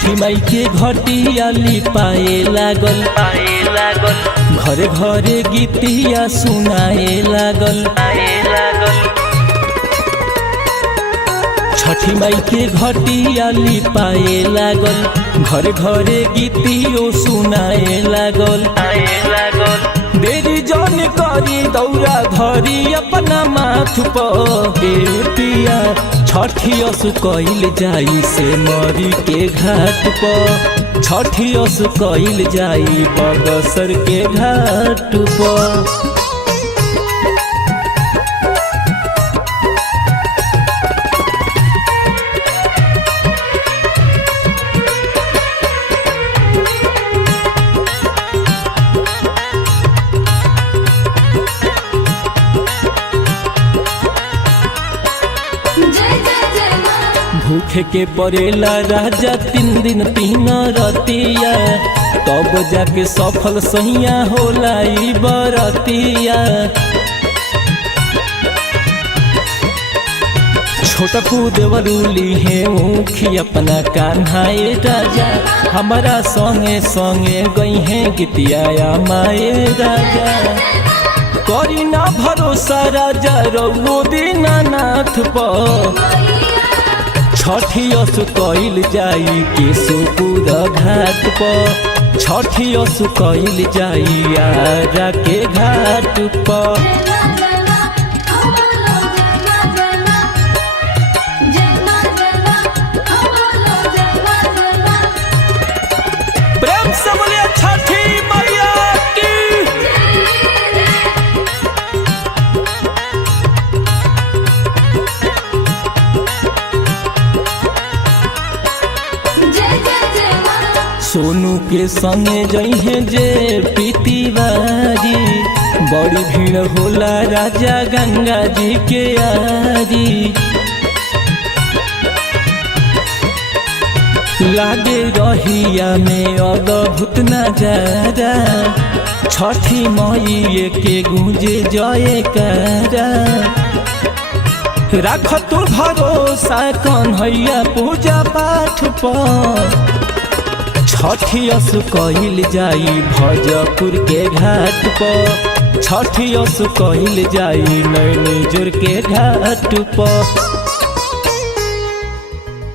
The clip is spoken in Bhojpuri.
छठी माई के घटियाली पाए लागल घरे घरे गीतिया सुनाए लागल छठी माई के घटियाली पाए लागल घरे घरे गीतियो सुनाए लागल देरी जन करी दौरा धरी अपना माथ पे पिया छठियस कइल जाई से मरी के घाट पर छठियस कइल जाई बगसर के घाट पर। भूखे के परेला राजा 3 दिन 3 रतिया तब जाके सफल सहिया होला ई बरतिया। छोटकू देवरूली है ऊखी अपना कान्हाए राजा हमारा संगे संगे गई है गीतिया माए राजा करी ना भरोसा राजा रघु दीनानाथ पर छठियस कइल जाई केशवपुर घाट पर छठियस कइल जाई आरा के घाट पर। प्रेम से बोलिए छठी मैया की। सोनू के संगे जइहे जे पीतीवारी बड़ी भीड़ होला राजा गंगा जी के आरी लागे रहिया में अद्भुत नजारा छठी मैया के गूंजे जयकारा राख तू भरोसा कन्हैया पूजा पाठ पर छठियस कइल जाई भजपुर के घाट पर छठियस कइल जाई नैनीजोर के घाट पर।